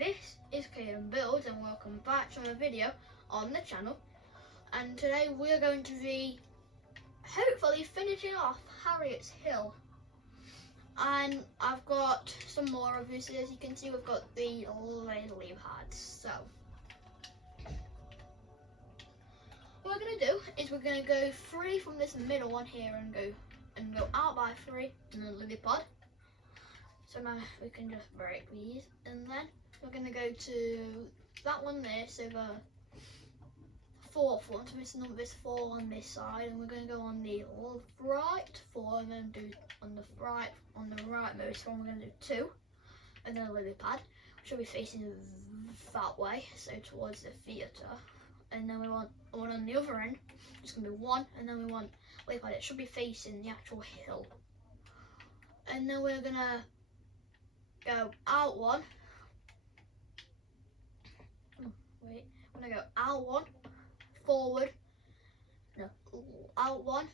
This is Kaiden-Buildz and welcome back to a video on the channel, and today we're going to be hopefully finishing off Harriet's hill. And I've got some more of this. As you can see, we've got the lily pads. So what we're going to do is we're going to go 3 from this middle one here and go out by 3 and then lily pad. So now we can just break these, and then we're going to go to that one there, so the 4th one, so it's not this 4 on this side, and we're going to go on the right 4 and then do on the right most one, we're going to do 2 and then a lily pad, which will be facing that way, so towards the theatre. And then we want one on the other end, it's going to be 1, and then we want lily pad, it should be facing the actual hill. And then we're going to go out 1. Wait, I'm gonna go out 1, forward, no, out 1,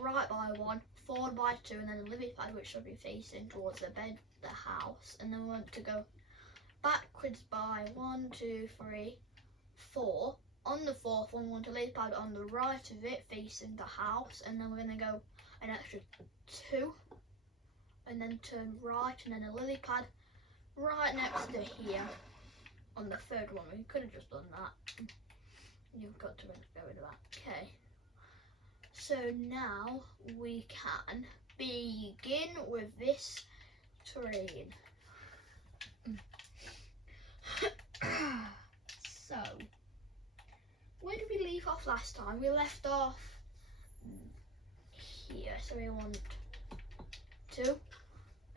right by 1, forward by 2, and then the lily pad, which should be facing towards the house. And then we want to go backwards by 1, 2, 3, 4. On the 4th one, we want a lily pad on the right of it, facing the house, and then we're gonna go an extra 2, and then turn right, and then a lily pad right next to here on the 3rd one. We could have just done that. You've got to go into that. Okay, so now we can begin with this train. So where did we leave off last time? We left off here, so we want 2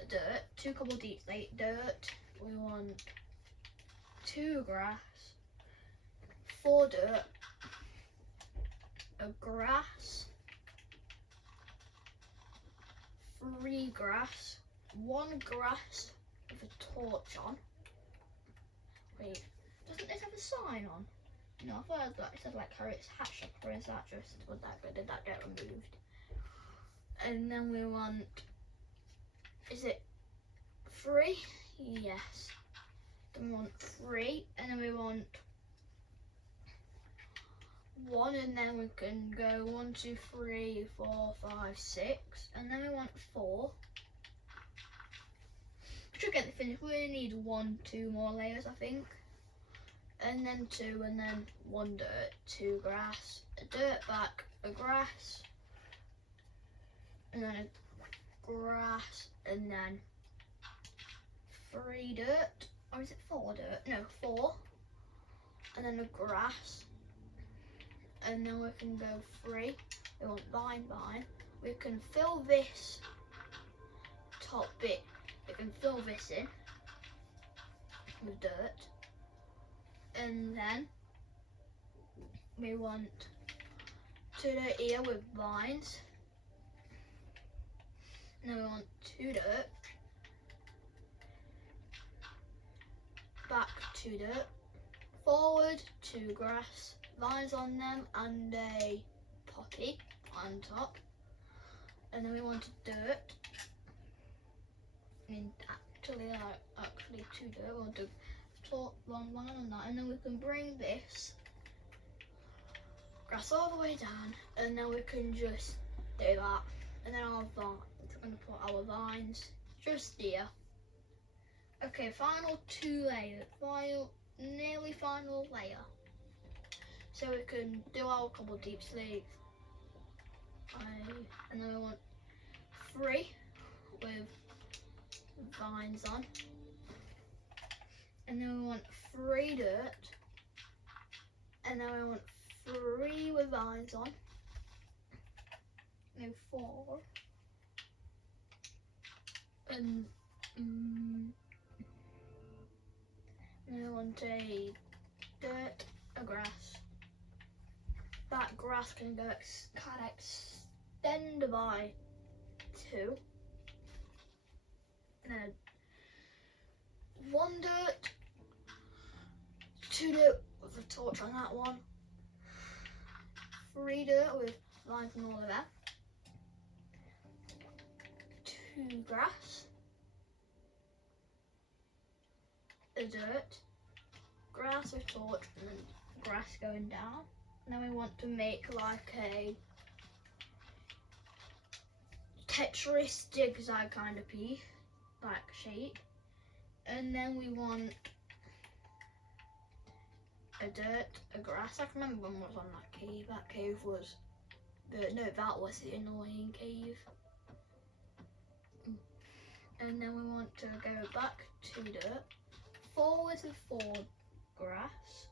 dirt, 2 cobble deep slate, dirt, we want 2 grass, 4 dirt, a grass, 3 grass, 1 grass with a torch on. Wait, doesn't this have a sign on? No, I thought it said like Harriet's hat shop, or is that just, did that get removed? And then we want, is it 3? Yes. Then we want 3, and then we want 1, and then we can go 1, 2, 3, 4, 5, 6, and then we want 4. We should get the finish. We only need 1, 2 more layers, I think. And then 2, and then 1 dirt, 2 grass, a dirt back, a grass, and then a grass, and then 3 dirt, or is it 4 dirt? No, 4, and then a grass, and then we can go 3. We want vine. We can fill this top bit. We can fill this in with dirt, and then we want 2 dirt here with vines, and then we want 2 dirt, back 2 dirt, forward 2 grass, vines on them, and a poppy on top. And then we want dirt. I mean, actually 2 dirt. We want to top one on that, and then we can bring this grass all the way down, and then we can just do that. And then our vines, we're going to put our vines just here. Okay, final 2 layers, nearly final layer. So we can do our cobble deep slate, and then we want 3 with vines on, and then we want 3 dirt, and then we want 3 with vines on, and 4, and we want a dirt, a grass. That grass can extend by 2, and then 1 dirt, 2 dirt with a torch on that one, 3 dirt with lines and all of that, 2 grass, a dirt, grass with torch and then grass going down. And then we want to make like a Tetris zigzag kind of piece, like shape. And then we want a dirt, a grass. I can remember when I was on that cave. That cave was that was the annoying cave. And then we want to go back to dirt, forwards with 4 grass,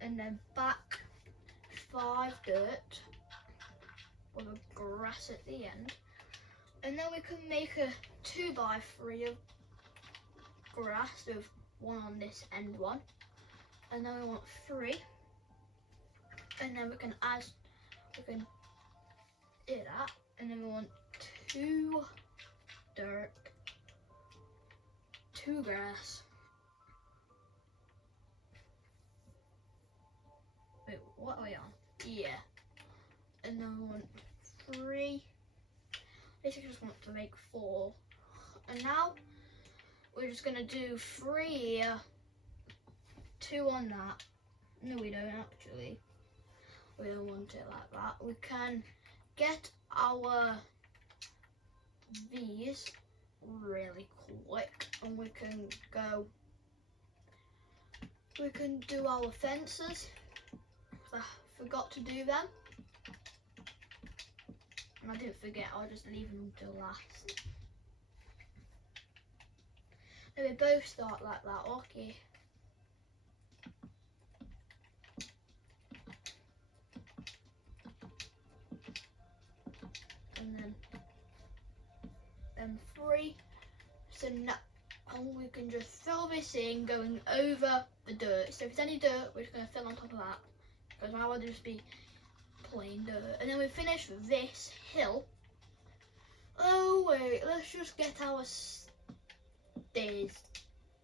and then back 5 dirt with a grass at the end. And then we can make a 2x3 of grass with 1 on this end one. And then we want 3. And then we can do that. And then we want 2 dirt, 2 grass. Wait, what are we on? Yeah. And then we want 3. Basically just want to make 4. And now we're just gonna do 3 here, 2 on that. No, we don't actually. We don't want it like that. We can get our these really quick, and we can do our fences. I forgot to do them. And I didn't forget, I'll just leave them until last. And we both start like that, okay. And then 3. So now we can just fill this in going over the dirt. So if there's any dirt, we're just going to fill on top of that. Because I want to just be plain dirt. And then we finish this hill. Oh wait, let's just get our stairs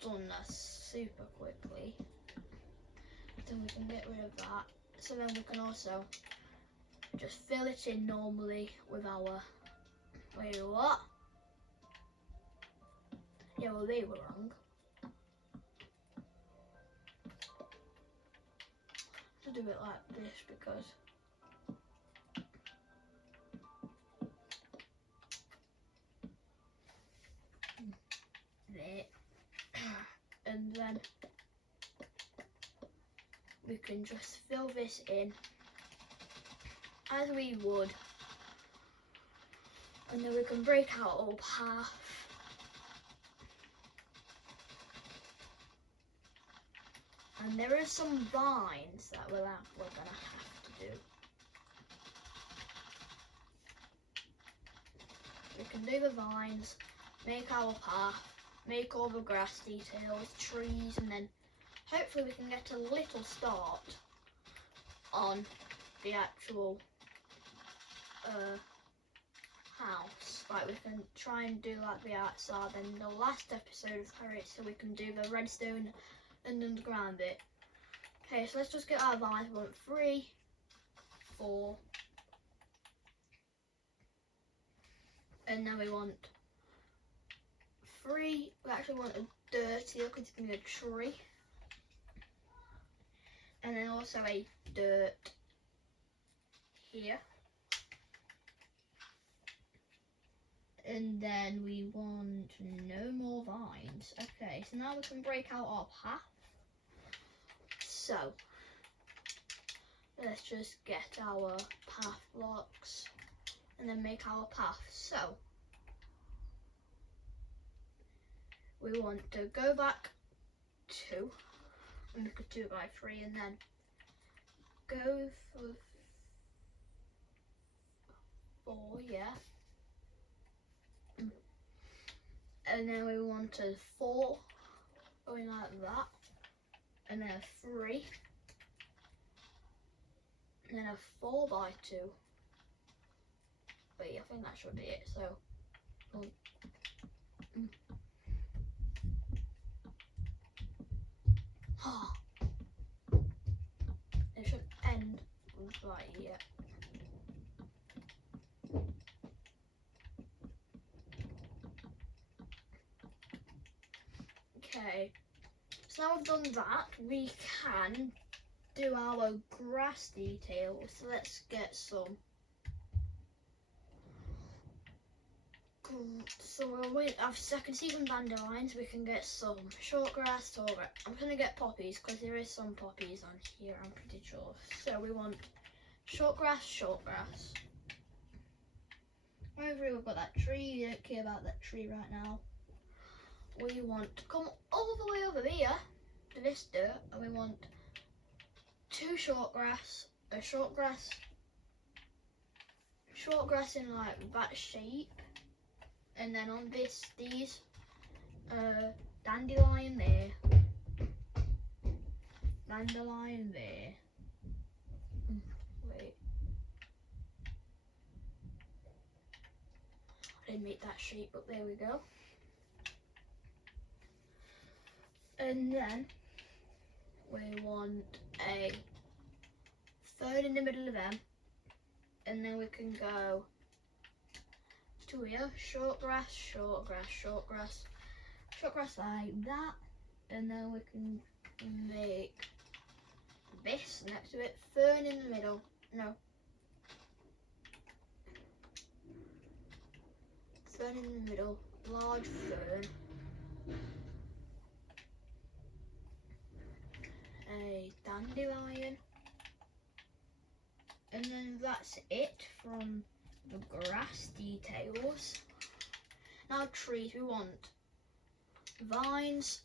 done super quickly. Then we can get rid of that. So then we can also just fill it in normally with our, wait, what? Yeah, well they were wrong. To do it like this because there. And then we can just fill this in as we would, and then we can break out our path. And there are some vines that we're gonna have to do. We can do the vines, make our path, make all the grass details, trees, and then hopefully we can get a little start on the actual house. Like we can try and do like the outside and the last episode of Harriet, so we can do the redstone and underground bit. Okay, so let's just get our vines. We want 3, 4, and then we want 3. We actually want a dirt here because it's gonna be a tree, and then also a dirt here. And then we want no more vines. Okay, so now we can break out our path. So let's just get our path blocks and then make our path. So we want to go back 2 and make a 2x3, and then go for 4, yeah. And then we want a 4 going like that, and then a 3, and then a 4x2. Wait, I think that should be it. So, it should end right here. Okay, So now we've done that, we can do our grass details. So let's get some. So I can see some dandelions. We can get some short grass, tall grass. I'm gonna get poppies because there is some poppies on here, I'm pretty sure. So we want short grass, short grass. Over here we've got that tree. We don't care about that tree right now. We want to come all the way over here to this dirt, and we want two short grass, a short grass in like that shape, and then on these dandelion there, dandelion there. Wait, I didn't make that shape, but there we go. And then we want a third in the middle of them, and then we can go to here, short grass, short grass, short grass, short grass like that, and then we can make this next to it, fern in the middle, no, fern in the middle, large fern, a dandelion, and then that's it from the grass details. Now trees, we want vines,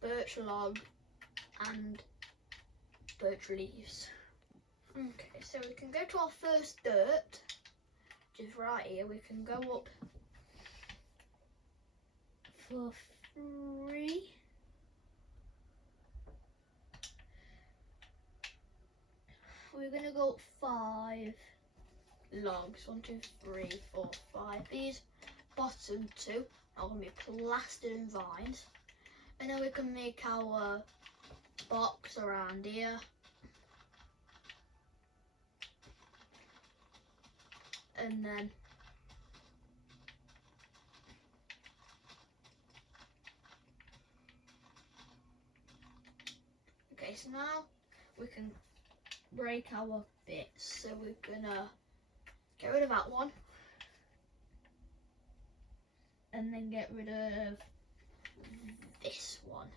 birch log and birch leaves. Okay, so we can go to our first dirt, which is right here. We can go up for 3. We're gonna go up 5 logs. 1, 2, 3, 4, 5. These bottom 2 are gonna be plastered in vines, and then we can make our box around here. And then okay, so now we can break our bits. So we're gonna get rid of that one, and then get rid of this one,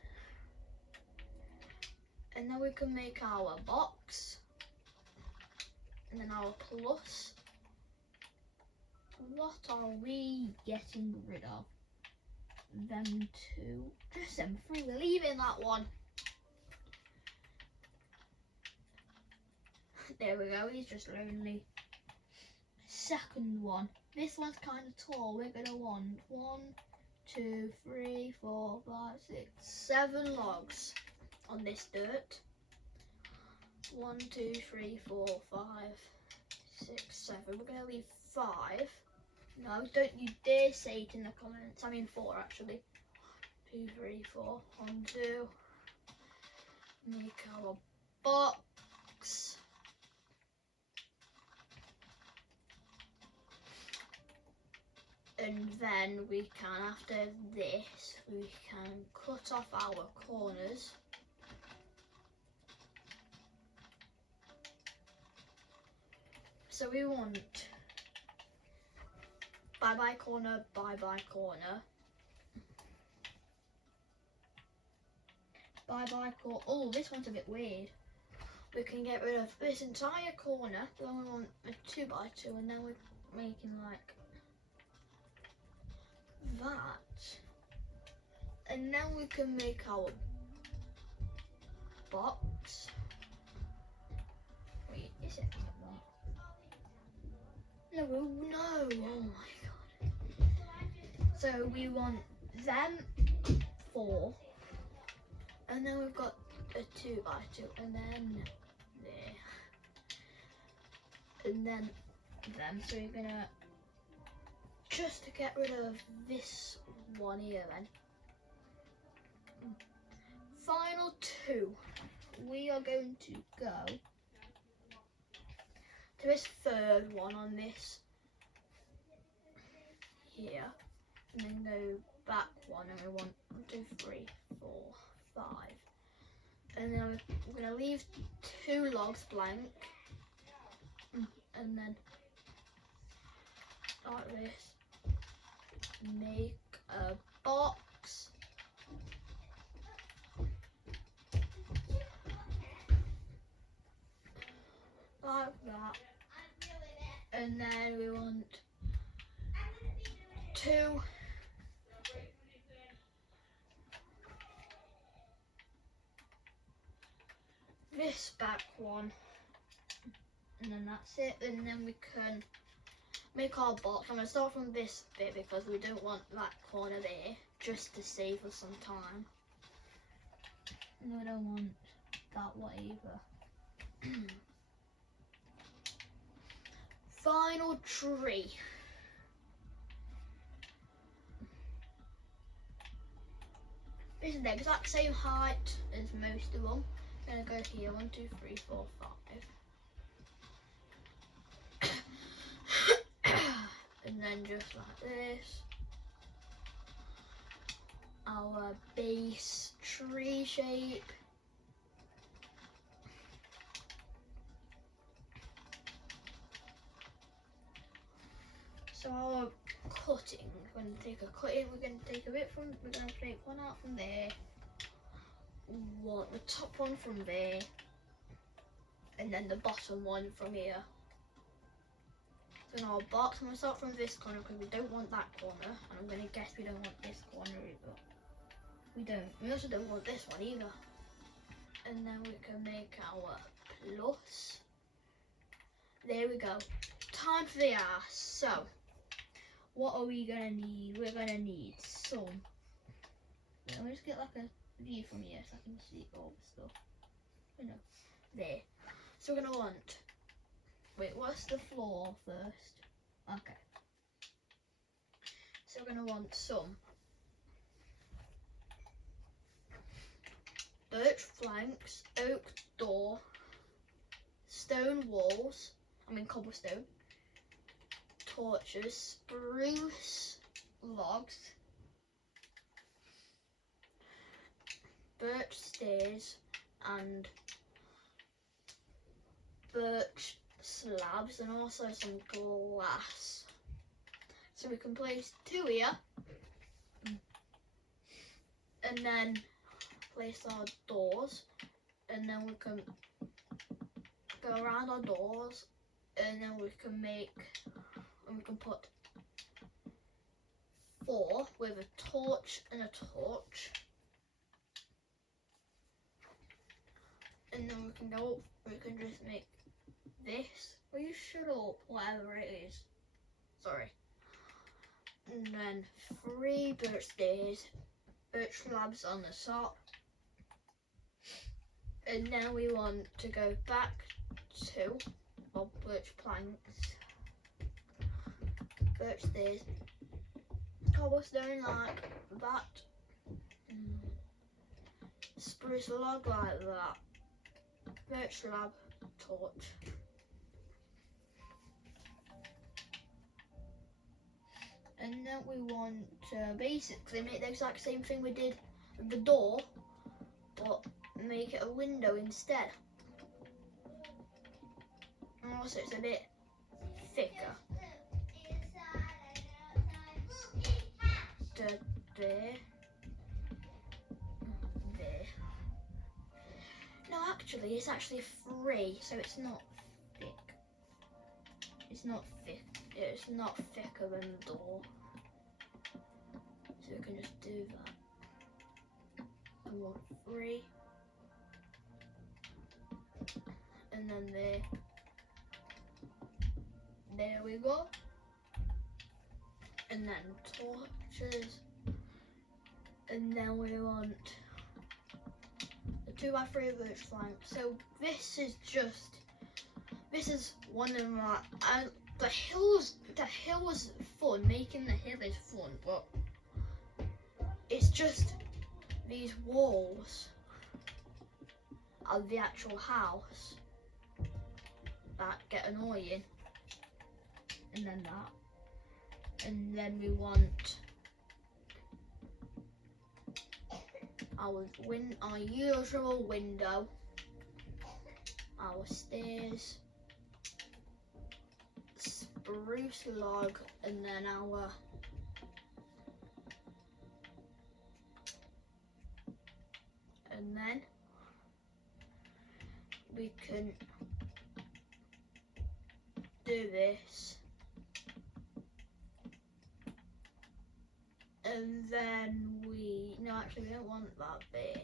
and then we can make our box, and then our plus. What are we getting rid of? Them 2, just them 3. We're leaving that one. There we go, he's just lonely. Second one. This one's kind of tall. We're going to want 1, 2, 3, 4, 5, 6, 7 logs on this dirt. 1, 2, 3, 4, 5, 6, 7. We're going to leave 5. No, don't you dare say it in the comments. I mean 4 actually. 2, 3, 4. 1, 2. Make our box. And then we can, after this, we can cut off our corners. So we want bye-bye corner, bye-bye corner. Bye-bye corner. Oh, this one's a bit weird. We can get rid of this entire corner. Then we want a 2x2, and then we're making like that, and then we can make our box. Wait, is it that? No, no, oh my god. So we want them 4, and then we've got a 2x2, and then there, and then them. So we're gonna just to get rid of this one here then. Final 2. We are going to go to this third one on this here, and then go back one, and we want 1, 2, 3, 4, 5. And then we're going to leave 2 logs blank. And then like this, make a box. Like that. And then we want 2 this back one, and then that's it. And then we can make our box. I'm going to start from this bit because we don't want that corner there, just to save us some time. And we don't want that one either. Final tree. This is the exact same height as most of them. I'm going to go here, 1, 2, 3, 4, 5. And then just like this. Our base tree shape. So our cutting, we're going to take a cutting, we're going to take a bit from, we're going to take one out from there, the top one from there, and then the bottom one from here. So in our box, I'm going to start from this corner because we don't want that corner, and I'm going to guess we don't want this corner either. We don't. We also don't want this one either. And then we can make our plus. There we go. Time for the ass. So, what are we going to need? We're going to need some. Let me just get like a view from here so I can see all the stuff. You know, there. So we're going to want, wait, what's the floor first? Okay. So we're going to want some birch flanks, oak door, stone walls, cobblestone, torches, spruce logs, birch stairs, and birch slabs, and also some glass. So we can place 2 here, and then place our doors, and then we can go around our doors, and then we can put 4 with a torch and a torch, and then we can go up, we can just make this. Will you shut up? Whatever it is. Sorry. And then 3 birch stairs, birch slabs on the top, and then we want to go back to birch planks, birch stairs, cobblestone like that, spruce log like that, birch slab, torch. And then we want to basically make the exact same thing we did with the door, but make it a window instead. And also it's a bit thicker. There. There. No, actually, it's actually 3, so it's not thick. It's not thick. It's not thicker than the door. So we can just do that. I want 3. And then there. There we go. And then torches. And then we want the 2x3 birch flank. So this is one of my, the hill was fun, making the hill is fun, but it's just these walls of the actual house that get annoying. And then that. And then we want our usual window, our stairs, spruce log, and then we can do this, and then we don't want that there,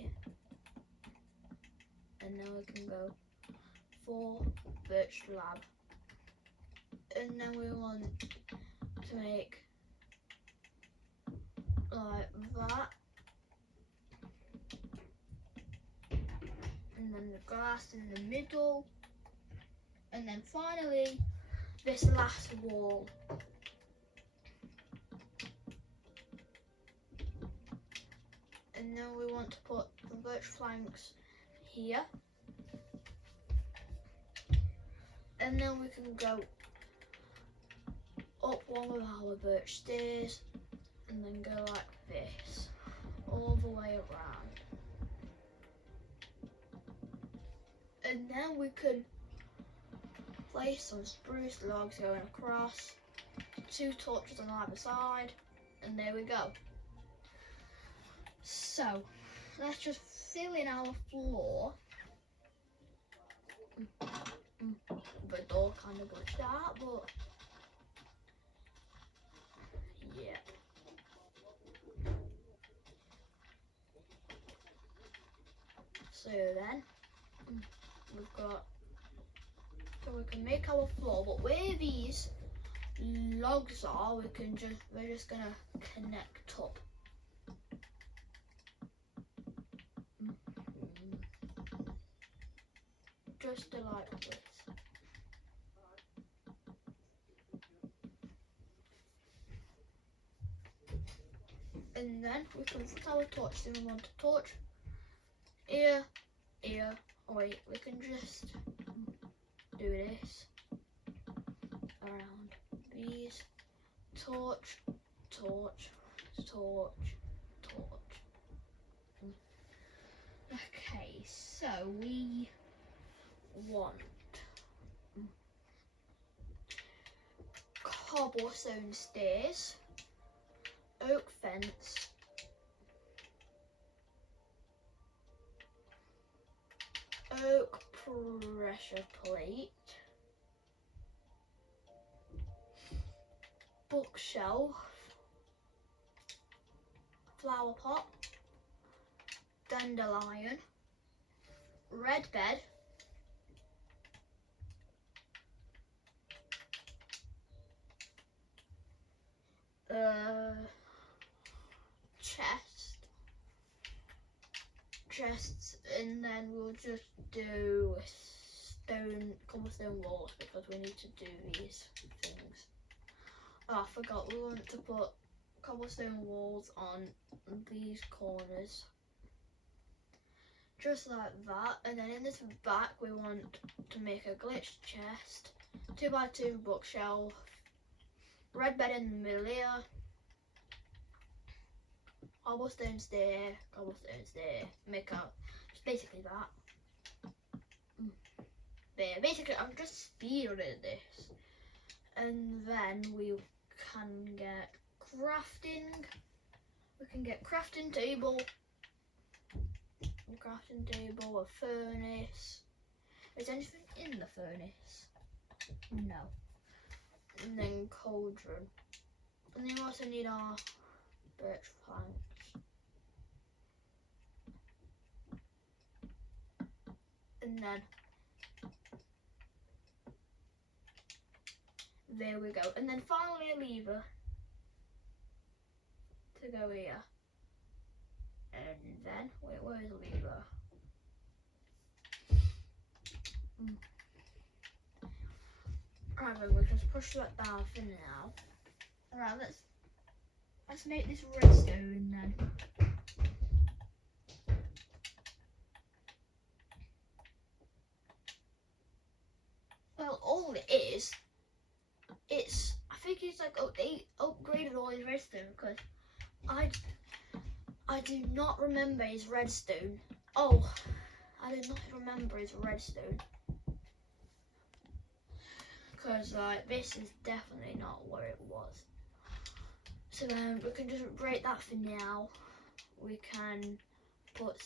and then we can go 4 birch slab, and then we want to make like that, and then the glass in the middle, and then finally this last wall. And then we want to put the birch flanks here, and then we can go up one of our birch stairs and then go like this all the way around, and then we can place some spruce logs going across, 2 torches on either side, and there we go. So let's just fill in our floor. The door kind of glitched out, but yeah. So then we've got, so we can make our floor, but where these logs are, we're just gonna connect up. Just like this. And then we can put our torch, so we want a torch here, here. Oh wait, we can just do this around these. Torch, torch, torch, torch. Okay, so we want cobblestone stairs, oak fence, oak pressure plate, bookshelf, flower pot, dandelion, red bed, chests, and then we'll just do cobblestone walls because we need to do these things. Oh, I forgot, we want to put cobblestone walls on these corners, just like that. And then in this back we want to make a glitched chest, 2x2 bookshelf, red bed in the middle here, cobblestone stair, make out just basically that. There, basically I'm just speedrunning this. And then we can get crafting. We can get crafting table, a furnace. Is anything in the furnace? No. And then cauldron. And then we also need our birch planks. And then there we go. And then finally a lever to go here. And then, wait, where's the lever? Right, then we just push that down for now. Alright, let's make this redstone then. Well, all it is, I think it's like upgraded all his redstone because I do not remember his redstone. Oh, I did not remember his redstone. Because like this is definitely not where it was. So we can just break that for now. We can put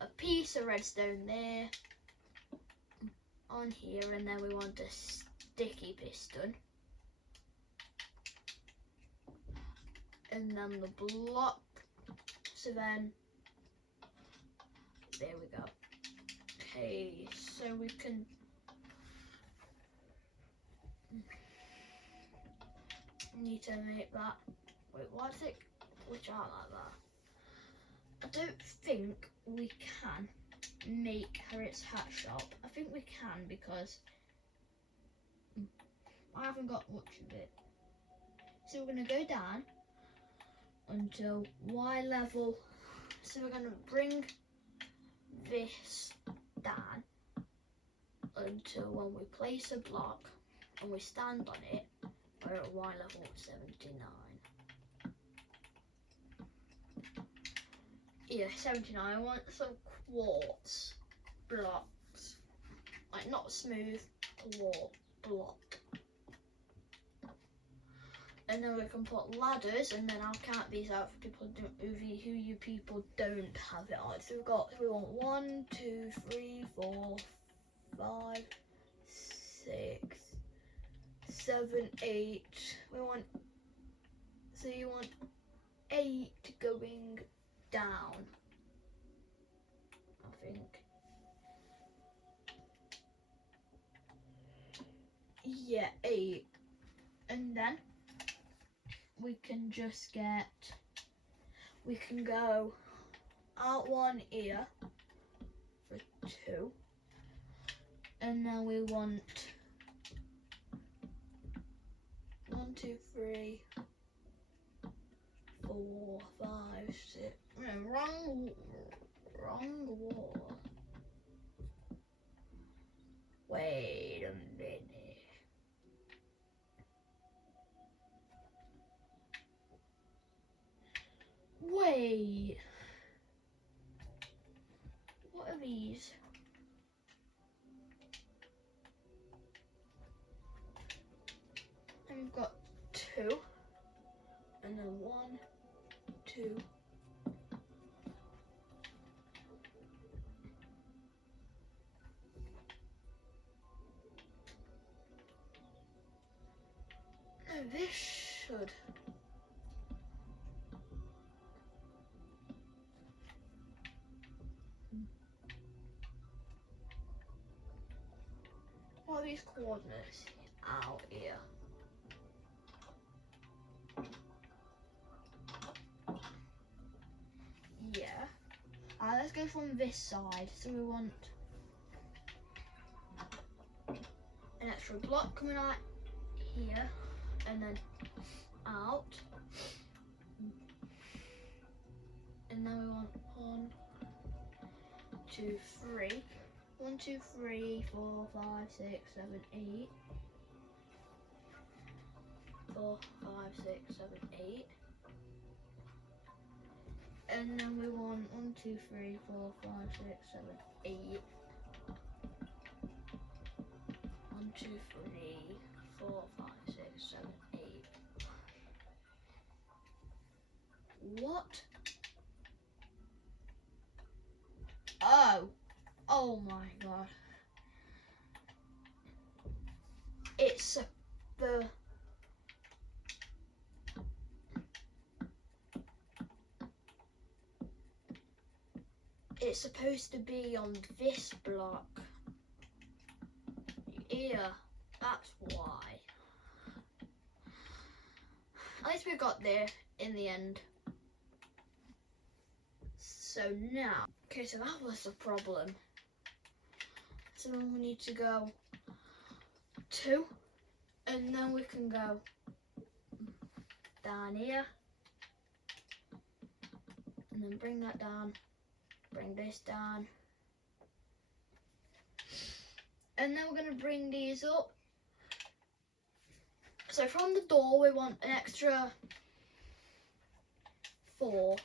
a piece of redstone there on here, and then we want a sticky piston. And then the block. So then, there we go. Okay, so we can need to make that. Wait, why does it glitch out like that? I don't think we can make Harriet's hat shop. I think we can because I haven't got much of it. So we're going to go down until Y level. So we're going to bring this down until when we place a block and we stand on it, we're at Y level 79. Yeah, 79. I want some quartz blocks. Like not smooth, quartz block. And then we can put ladders, and then I'll count these out for people who you people don't have it on. So we want 1, 2, 3, 4, 5, 6, 7, 8. So you want 8 going down, I think. Yeah, 8. And then we can go out one ear for 2. And then we want 1, 2, 3, 4, 5, 6. No, wrong wall. Wait a minute. Wait. What are these? And we've got 2. And then 1, 2. No, this should. What are these coordinates out here? Yeah. Let's go from this side. So we want an extra block coming out here and then out. And then we want 1, 2, 3. 1, 2, 3, 4, 5, 6, 7, 8. 4, 5, 6, 7, 8. And then we want 1, 2, 3, 4, 5, 6, 7, 8. 1, 2, 3, 4, 5, 6, 7, 8. What? Oh my god. It's it's supposed to be on this block. Yeah, that's why. At least we got there in the end. So now, okay, so that was the problem. So then we need to go 2, and then we can go down here, and then bring that down, bring this down, and then we're going to bring these up. So from the door we want an extra 4,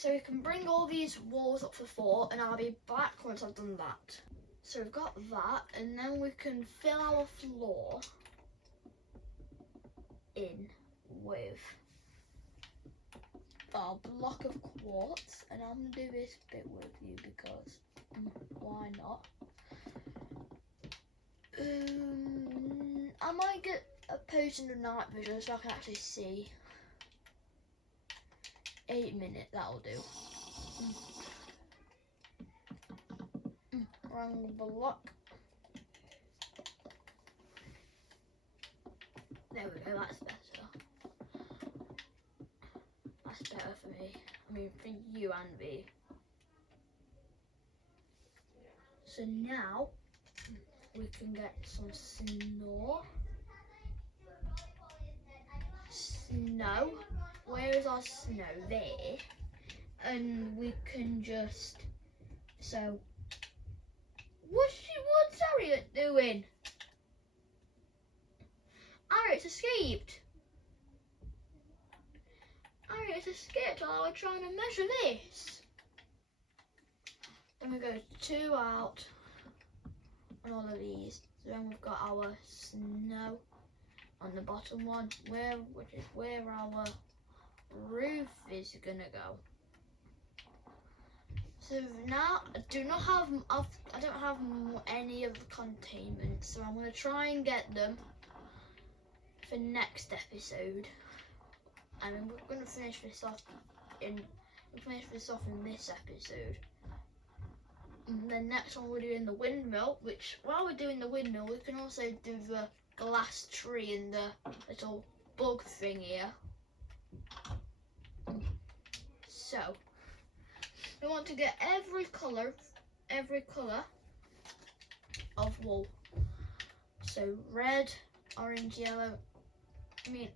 So we can bring all these walls up for 4, and I'll be back once I've done that. So we've got that, and then we can fill our floor in with our block of quartz, and I'm gonna do this bit with you because why not? I might get a potion of night vision so I can actually see. 8 minutes, that'll do. Wrong block. There we go, that's better. That's better for me. I mean, for you and me. So now we can get some snow. Snow. Where is our snow? There. And we can just. So. What's Harriet doing? Harriet's escaped. Harriet's escaped while we're trying to measure this. Then we go 2 out on all of these. So then we've got our snow on the bottom one, which is where our roof is gonna go. So now I don't have any of the containment, so I'm gonna try and get them for next episode. And we're gonna finish this off in this episode. And then next one we're doing the windmill, which while we're doing the windmill we can also do the glass tree and the little bug thing here. So we want to get every colour of wool. So red, orange, yellow. We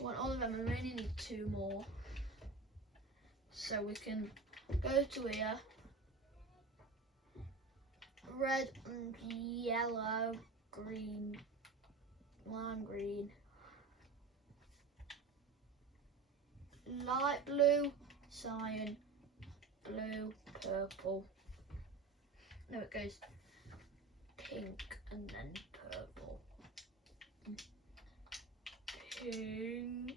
want all of them, and we only need 2 more. So we can go to here. Red and yellow, green, lime green, light blue, cyan, blue, purple. No, it goes pink and then purple. Pink.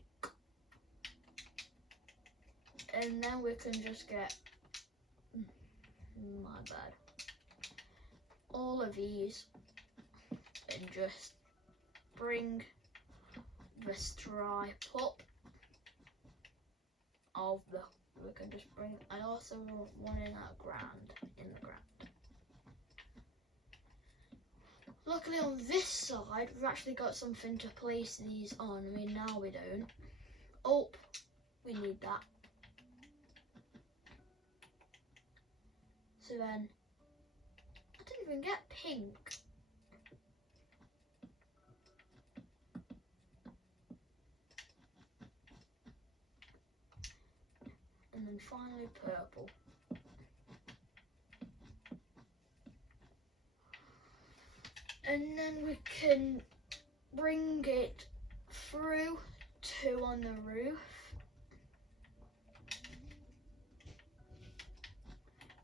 And then we can just get, my bad, all of these and just bring the stripe up of the, we can just bring, I also want one in the ground. Luckily on this side we've actually got something to place these on. I mean, now we don't. Oh, we need that. So then, I didn't even get pink. And then finally purple. And then we can bring it through 2 on the roof.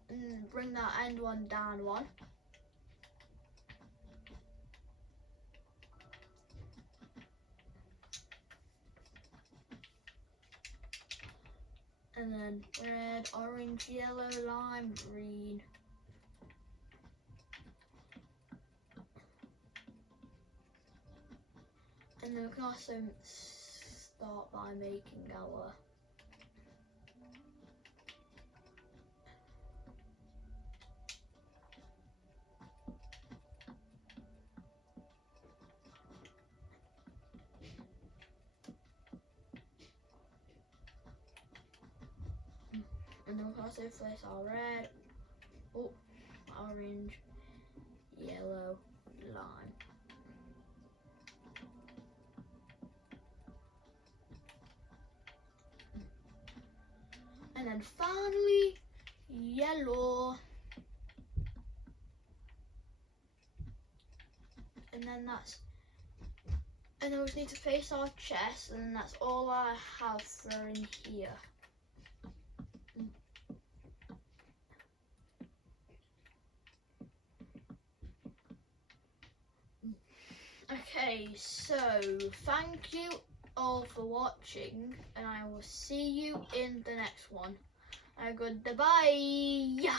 And then bring that end one down 1. And then red, orange, yellow, lime, green. And then we can also start by making our and then we can also place our red, orange, yellow, lime. And then finally, yellow. And then And then we just need to face our chest, and that's all I have for in here. Okay, so thank you all for watching, and I will see you in the next one. Goodbye.